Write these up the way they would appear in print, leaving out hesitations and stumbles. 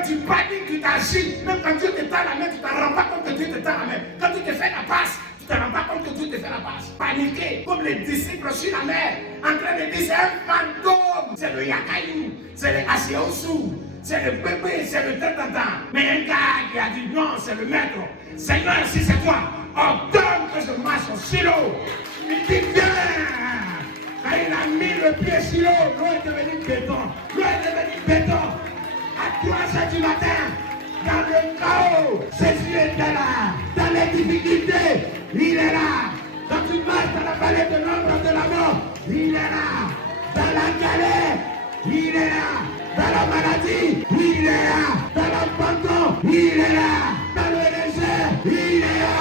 Quand tu paniques, tu t'agites. Même quand Dieu te tend la main, tu ne te rends pas compte que Dieu te tend la main. Quand tu te fais la passe, tu ne te rends pas compte que Dieu te fait la passe. Paniquer, comme les disciples sur la mer, en train de dire c'est un fantôme. C'est le Yakaïou, c'est le Asiaosu, c'est le bébé, c'est le Tantantan. Mais un gars qui a dit non, c'est le maître. Seigneur, si c'est toi, ordonne que je marche au silo. Il dit viens. Quand il a mis le pied sur l'eau est devenue béton. L'eau est devenue béton. À 3h du matin, dans le chaos, Jésus était là. Dans les difficultés, il est là. Quand tu marches dans la vallée de l'ombre de la mort, il est là. Dans la galère, il est là. Dans la maladie, il est là. Dans l'abandon, il est là. Dans le désert, il est là.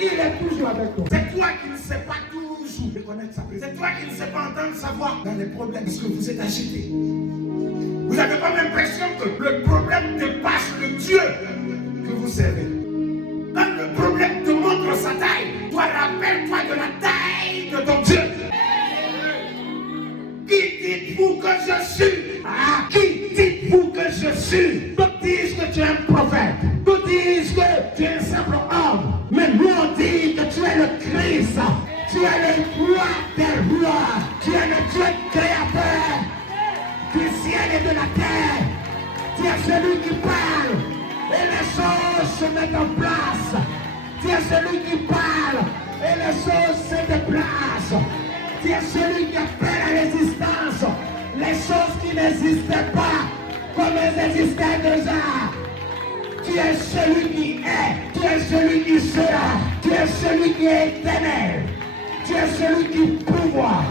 Il est toujours avec toi. C'est toi qui ne sais pas toujours reconnaître sa présence. C'est toi qui ne sais pas entendre sa voix dans les problèmes parce que vous êtes agité. Vous avez comme l'impression que le problème dépasse le Dieu que vous servez. Quand le problème te montre sa taille, toi rappelle-toi de la taille de ton Dieu. Qui dites-vous que je suis? Qui dites-vous que je suis? D'autres disent que tu es un prophète. D'autres disent que tu es un simple homme. Mais nous on dit que tu es le Christ. Tu es le roi des rois. Tu es le Dieu créateur du ciel et de la terre. Tu es celui qui parle et les choses se mettent en place. Tu es celui qui parle et les choses se déplacent. Tu es celui qui appelle à l'existence les choses qui n'existaient pas comme elles existaient déjà. Tu es celui qui est, tu es celui qui sera, tu es celui qui est éternel, tu es celui qui pourvoit,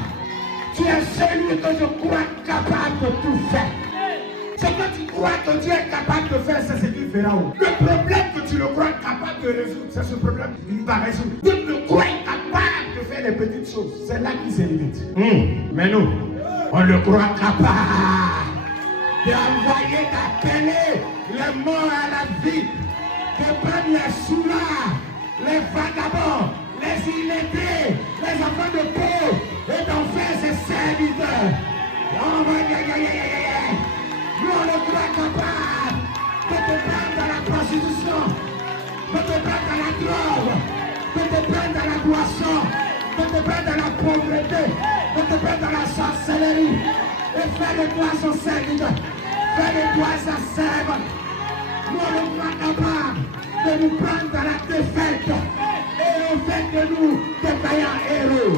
tu es celui que je crois capable de tout faire. Ce que tu crois que Dieu est capable de faire, c'est ce qu'il fera. Le problème que tu le crois capable de résoudre, c'est ce problème qu'il va résoudre. Tu le crois capable de faire les petites choses, c'est là qu'il s'élimite. Mais nous, on le croit capable d'envoyer, d'appeler les morts à la vie, de prendre les soulards, les vagabonds, les illettrés, les enfants de pauvres, et d'en faire ses serviteurs. Nous, on le croit capable de te prendre dans la prostitution, de te prendre dans la drogue, de te prendre dans la boisson, de te prendre dans la pauvreté, de te prendre dans la sorcellerie, et faire de toi son serviteur, faire de toi sa servante. Nous, on le croit capable de nous prendre dans la défaite et au fait de nous des vaillants héros.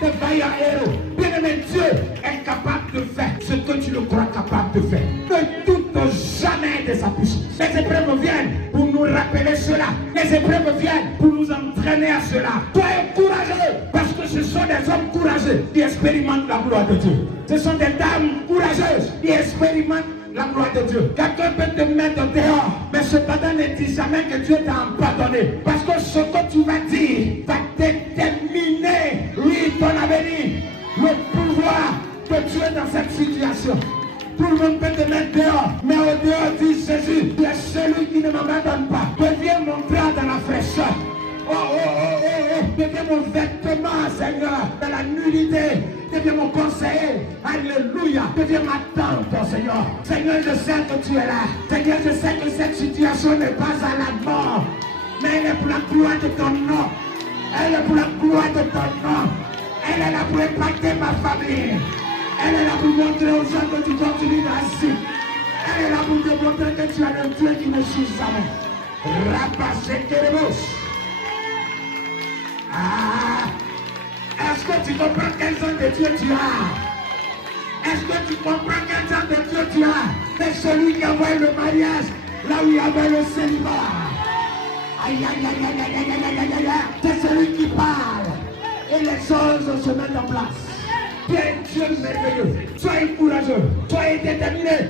Des vaillants héros. Bien-aimé, Dieu est capable de faire ce que tu le crois capable de faire. Ne doute jamais de sa puissance. Les épreuves viennent pour nous rappeler cela. Les épreuves viennent pour nous entraîner à cela. Soyez courageux, parce que ce sont des hommes courageux qui expérimentent la gloire de Dieu. Ce sont des dames courageuses qui expérimentent la gloire de Dieu. Quelqu'un peut te mettre dehors, mais cependant ne dis jamais que Dieu t'a pardonné. Parce que ce que tu vas dire va déterminer, oui, ton avenir, le pouvoir de Dieu dans cette situation. Tout le monde peut te mettre dehors, mais au dehors dit Jésus, tu es celui qui ne m'abandonne pas. Deviens mon bras dans la fraîcheur. Deviens mon vêtement, Seigneur, dans la nullité. Deviens mon conseiller. Alléluia. Deviens ma tante, Seigneur. Seigneur, je sais que tu es là. Seigneur, je sais que cette situation n'est pas à la mort, mais elle est pour la gloire de ton nom. Elle est pour la gloire de ton nom. Elle est là pour impacter ma famille. Elle est là pour montrer aux gens que tu continues d'agir. Elle est là pour te montrer que tu as le Dieu qui ne change jamais. Rapace Kérémos. Est-ce que tu comprends quel genre de Dieu tu as? Est-ce que tu comprends quel genre de Dieu tu as? C'est celui qui envoie le mariage là où il y avait le célibat. Aïe, aïe, aïe, aïe, aïe, aïe, aïe, aïe, aïe, aïe. C'est celui qui parle et les choses se mettent en place. Tu es un Dieu merveilleux. Soyez courageux, soyez déterminés.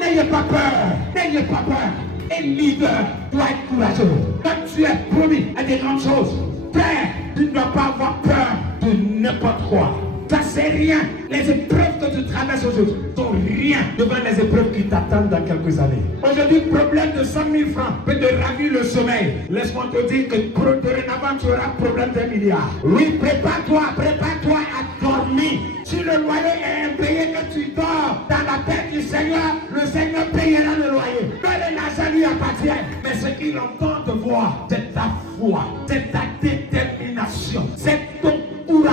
N'ayez pas peur, n'ayez pas peur. Un leader doit être courageux. Quand tu es promis à des grandes choses, frère, tu ne dois pas avoir peur de n'importe quoi. Ça c'est rien. Les épreuves que tu traverses aujourd'hui sont rien devant les épreuves qui t'attendent dans quelques années. Aujourd'hui, le problème de 100 000 francs peut te ravir le sommeil. Laisse-moi te dire que dorénavant tu auras un problème d'1 milliard. Oui, prépare-toi à dormir. Si le loyer est impayé que tu dors dans la paix du Seigneur, le Seigneur payera le loyer. lui appartient. Mais ce qu'il entend de voir, c'est ta foi, c'est ta détermination, c'est ton courage.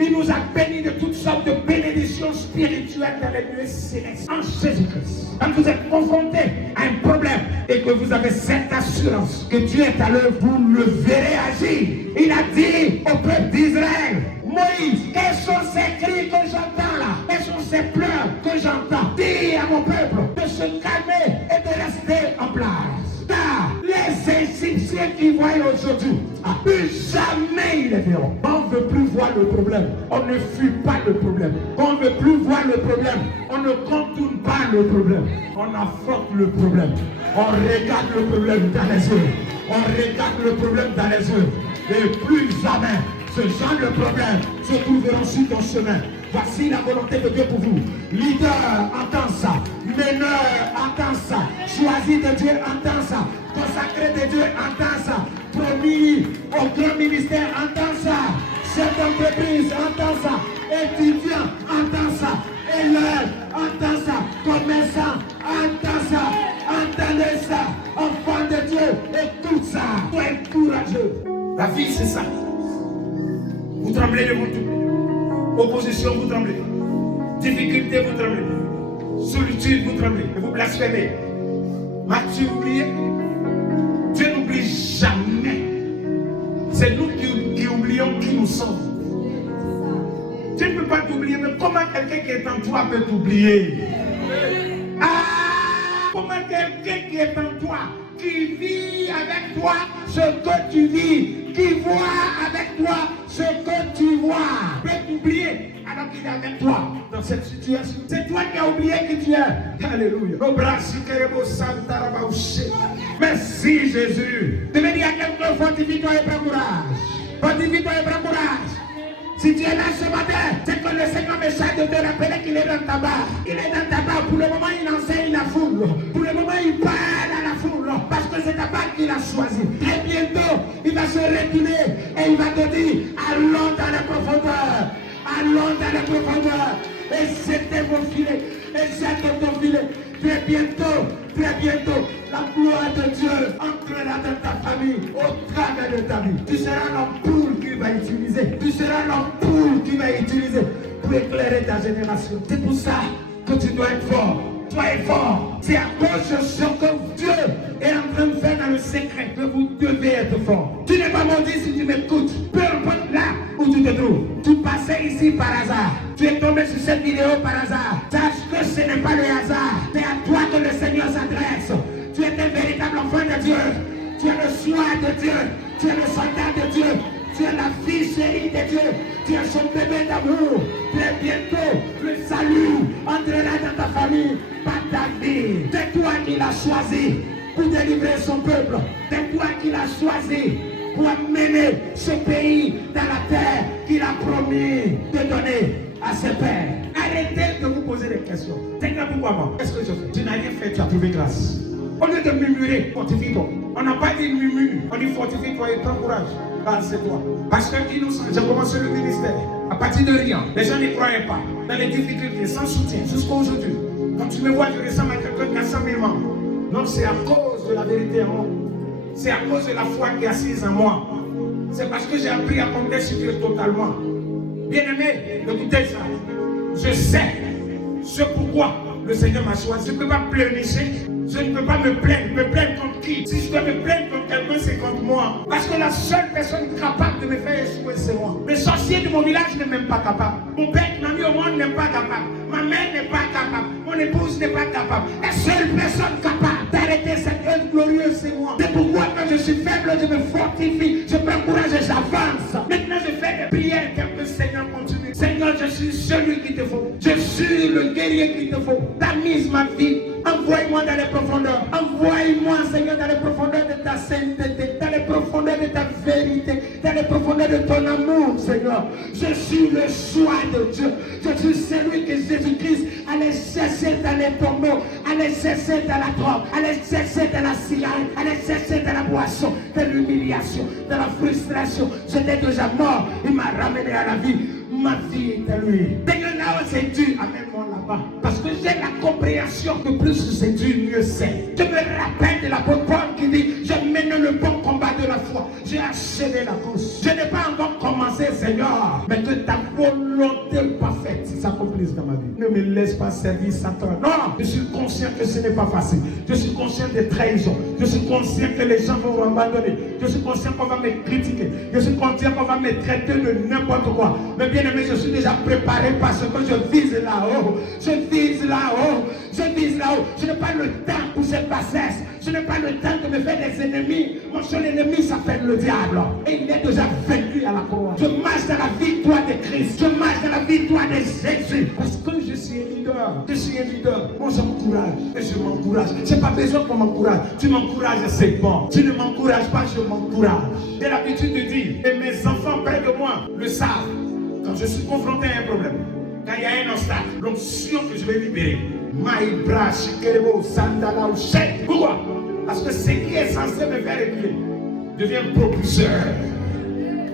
Il nous a bénis de toutes sortes de bénédictions spirituelles dans les lieux célestes en Jésus-Christ. Quand vous êtes confronté à un problème et que vous avez cette assurance que Dieu est à l'œuvre, vous le verrez agir. Il a dit au peuple d'Israël, Moïse, quels sont ces cris que j'entends là? Quels sont ces pleurs que j'entends? Dis à mon peuple de se calmer et de rester en place. Car les Égyptiens qui voient aujourd'hui, plus jamais ils les verront. On ne veut plus voir le problème. On ne fuit pas le problème. On ne veut plus voir le problème. On ne contourne pas le problème. On affronte le problème. On regarde le problème dans les yeux. On regarde le problème dans les yeux. Et plus jamais ce genre de problème se trouveront sur ton chemin. Voici la volonté de Dieu pour vous. Leader, entends ça. Meneur, entends ça. Choisi de Dieu, entends ça. Consacré de Dieu, entends ça. Promis au grand ministère, entends ça. Chef d'entreprise, entends ça. Étudiant, entends ça. Élève, entends ça. Commerçant, entends ça. Entendez ça. Enfant de Dieu, écoute ça. Soyez courageux. La vie, c'est ça. Vous tremblez devant tout. Opposition, vous tremblez. Difficulté, vous tremblez. Solitude, vous tremblez. Et vous blasphémez. Matthieu, oubliez. Dieu n'oublie jamais. C'est nous qui oublions qui nous sommes. Dieu ne peut pas t'oublier, mais comment quelqu'un qui est en toi peut t'oublier? Comment quelqu'un qui est en toi, qui vit avec toi ce que tu vis, qui voit avec toi ce que tu vois, peut t'oublier alors qu'il est avec toi dans cette situation. C'est toi qui as oublié qui tu es. Alléluia. Merci Jésus. Je vais dire à quelqu'un, fortifie-toi et prends courage. Fortifie-toi et prends courage. Si tu es là ce matin, c'est que le Seigneur me charge de te rappeler qu'il est dans ta barre. Il est dans ta barre. Pour le moment, il enseigne la foule. Pour le moment, il parle à la foule. Parce que c'est ta barre qu'il a choisi. Très bientôt, il va se retourner et il va te dire, allons dans la profondeur. Allons dans la profondeur. Et jetez vos filets. Et jette ton filet. Très bientôt, la gloire de Dieu entrera dans ta famille, au travers de ta vie. Tu seras l'ampoule qu'il va utiliser. Tu seras l'ampoule qu'il va utiliser pour éclairer ta génération. C'est pour ça que tu dois être fort. Soyez fort. C'est à cause de ce que Dieu est en train de faire dans le secret que vous devez être fort. Tu n'es pas maudit si tu m'écoutes. Peu importe là où tu te trouves. Tu passais ici par hasard. Tu es tombé sur cette vidéo par hasard. Sache que ce n'est pas le hasard. C'est à toi que le Seigneur s'adresse. Tu es un véritable enfant de Dieu. Tu es le choix de Dieu. Tu es le soldat de Dieu. Tu es la fille chérie de Dieu. Tu es son bébé d'amour. Très bientôt, le salut entrera dans ta famille, par ta vie. C'est toi qui l'as choisi pour délivrer son peuple. C'est toi qui l'as choisi pour amener ce pays dans la terre qu'il a promis de donner à ses pères. Arrêtez de vous poser des questions. C'est là pourquoi moi. Qu'est-ce que je fais? Tu n'as rien fait, tu as trouvé grâce. Au lieu de murmurer, fortifie-toi. On n'a pas dit murmure, on dit fortifie-toi et prends courage. C'est toi. Parce que j'ai commencé le ministère à partir de rien. Les gens n'y croyaient pas. Dans les difficultés, sans soutien, jusqu'à aujourd'hui. Quand tu me vois, tu ressembles à quelqu'un qui a 100 000 membres. Non, c'est à cause de la vérité en moi. C'est à cause de la foi qui est assise en moi. C'est parce que j'ai appris à compter sur Dieu totalement. Bien-aimé, écoutez ça. Je sais ce pourquoi le Seigneur m'a choisi. Je ne peux pas pleurnicher. Je ne peux pas me plaindre. Me plaindre contre qui? Si je dois me plaindre contre quelqu'un, c'est contre moi. Parce que la seule personne capable de me faire échouer, c'est moi. Les sorciers de mon village n'est même pas capable. Mon père qui m'a mis au monde n'est pas capable. Ma mère n'est pas capable. Mon épouse n'est pas capable. La seule personne capable d'arrêter cette œuvre glorieuse, c'est moi. C'est pourquoi quand je suis faible, je me fortifie. Je prends courage et j'avance. Maintenant, je fais des prières que le Seigneur continue. Seigneur, je suis celui qu'il te faut. Je suis le guerrier qu'il te faut. Tamise ma vie. Envoie-moi dans les profondeurs. Envoie-moi, Seigneur, dans les profondeurs de ta sainteté, dans les profondeurs de ta vérité, dans les profondeurs de ton amour, Seigneur. Je suis le choix de Dieu. Je suis celui que Jésus-Christ allait chercher dans les tombeaux, allait chercher dans la drogue, allait chercher dans la cigarette, allait chercher dans la boisson, dans l'humiliation, dans la frustration. J'étais déjà mort. Il m'a ramené à la vie. Ma vie est à lui. Seigneur, là où c'est dur, amène-moi là. Parce que j'ai la compréhension que plus c'est dur, mieux c'est. Je me rappelle de l'apôtre Paul qui dit, je mène le bon combat de la foi. J'ai achevé la course. Je n'ai pas encore commencé, Seigneur, mais que ta volonté parfaite s'accomplisse dans ma vie. Ne me laisse pas servir Satan. Non, je suis conscient que ce n'est pas facile. Je suis conscient des trahisons. Je suis conscient que les gens vont m'abandonner. Je suis conscient qu'on va me critiquer. Je suis conscient qu'on va me traiter de n'importe quoi. Mais bien aimé, je suis déjà préparé parce que je vise là-haut. Je vise là-haut. Je vise là-haut. Je n'ai pas le temps pour cette bassesse. Je n'ai pas le temps de me faire des ennemis. Mon seul ennemi s'appelle le diable. Et il est déjà vaincu à la croix. Je marche dans la victoire de Christ. Je marche dans la victoire de Jésus. Parce que je suis un leader. Je suis un leader. Moi, je m'encourage. Et je m'encourage. Je n'ai pas besoin qu'on m'encourage. Tu m'encourages, c'est bon. Tu ne m'encourages pas, je m'encourage. J'ai l'habitude de dire, et mes enfants près de moi le savent, quand je suis confronté à un problème, quand il y a un obstacle, l'onction que je vais libérer, Maïbra, Chikerebo, Sandala ou Chek. Pourquoi? Parce que ce qui est censé me faire reculer devient propulseur.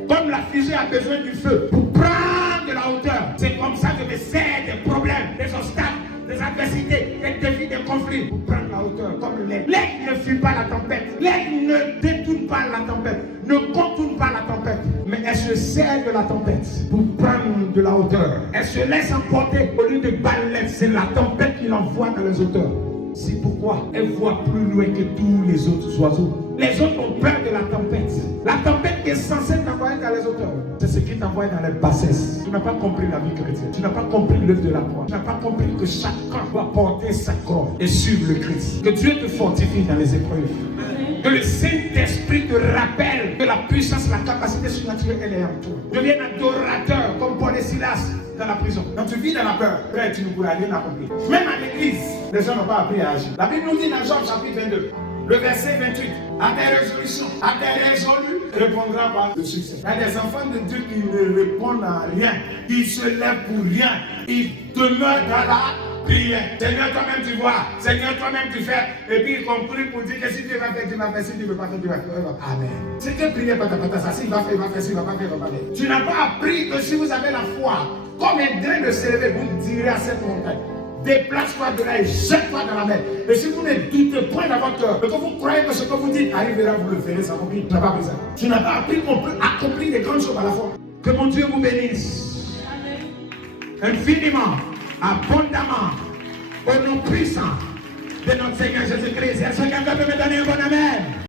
Comme la fusée a besoin du feu pour prendre de la hauteur, c'est comme ça que je me sers des problèmes, des obstacles, des adversités, des défis, des conflits pour prendre la hauteur comme l'aigle. L'aigle ne fuit pas la tempête. L'aigle ne détourne pas la tempête, ne contourne pas la tempête, mais elle se sert de la tempête pour prendre de la hauteur. Elle se laisse emporter au lieu de balayer. C'est la tempête qui l'envoie dans les hauteurs. C'est pourquoi elle voit plus loin que tous les autres oiseaux. Les autres ont peur de la tempête. La tempête qui est censée t'envoyer dans les hauteurs, c'est ce qui t'envoie dans les bassesses. Tu n'as pas compris la vie chrétienne. Tu n'as pas compris l'œuvre de la croix. Tu n'as pas compris que chacun doit porter sa croix et suivre le Christ. Que Dieu te fortifie dans les épreuves. Que le Saint-Esprit te rappelle que la puissance, la capacité surnaturelle, elle est en toi. Deviens adorateur comme Paul et Silas dans la prison. Donc tu vis dans la peur. Frère, tu ne pourras rien accomplir. Même à l'église, les gens n'ont pas appris à agir. La Bible nous dit dans Job chapitre 22, le verset 28, à des résolutions, à des résolus, répondra par le succès. Il y a des enfants de Dieu qui ne répondent à rien, qui se lèvent pour rien, ils demeurent dans la prière. Seigneur, toi-même tu vois, Seigneur, toi-même tu fais, et puis ils concluent pour dire que si tu vas faire, tu vas faire, si tu ne veux pas faire, tu vas faire. Amen. C'est que prier, ça, s'il va faire, il va faire, s'il va pas faire, il va pas faire. Tu n'as pas appris que si vous avez la foi, comme un grain de s'élever, vous direz à cette montagne, déplace-toi de là et jette-toi dans la mer. Et si vous ne doutez point dans votre cœur, et que vous croyez que ce que vous dites arrivera, vous le verrez s'accomplir. Tu n'as pas appris ça. Tu n'as pas appris qu'on peut accomplir des grandes choses à la fois. Que mon Dieu vous bénisse. Infiniment, abondamment, au nom puissant de notre Seigneur Jésus-Christ. Est-ce que quelqu'un peut me donner un bon amen?